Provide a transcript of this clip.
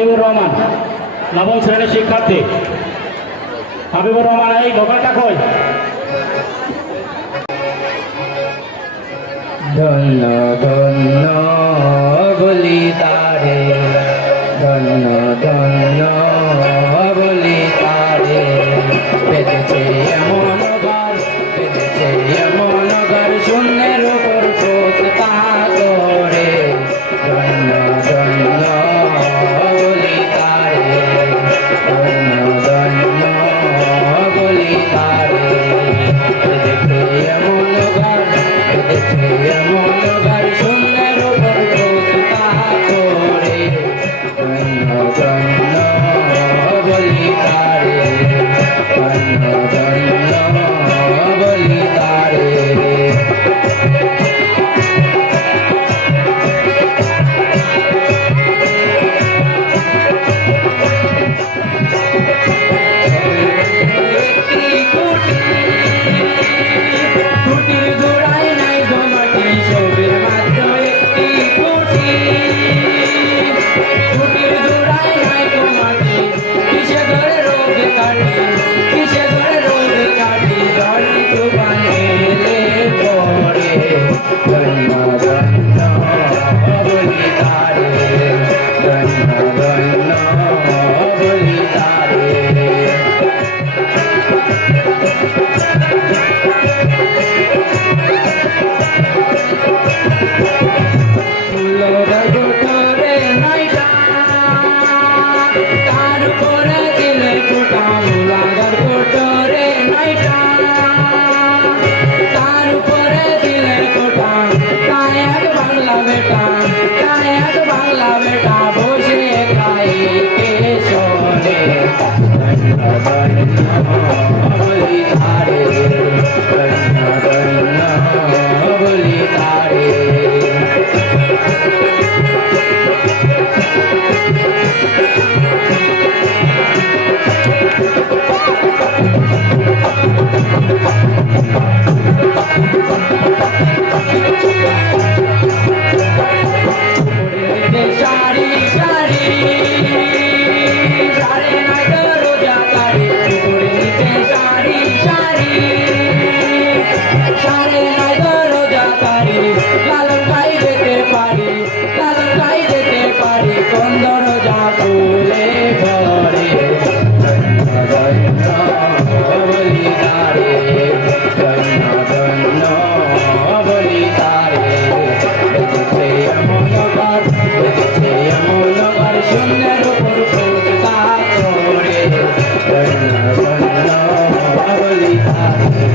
হাবিবুর রহমান, নবম শ্রেণির শিক্ষার্থী। হাবিবুর রহমান, এই দোকানটা কই? ধন্য ধন্য বলি তারে, ধন্য ধন্য বলি তারে Bye.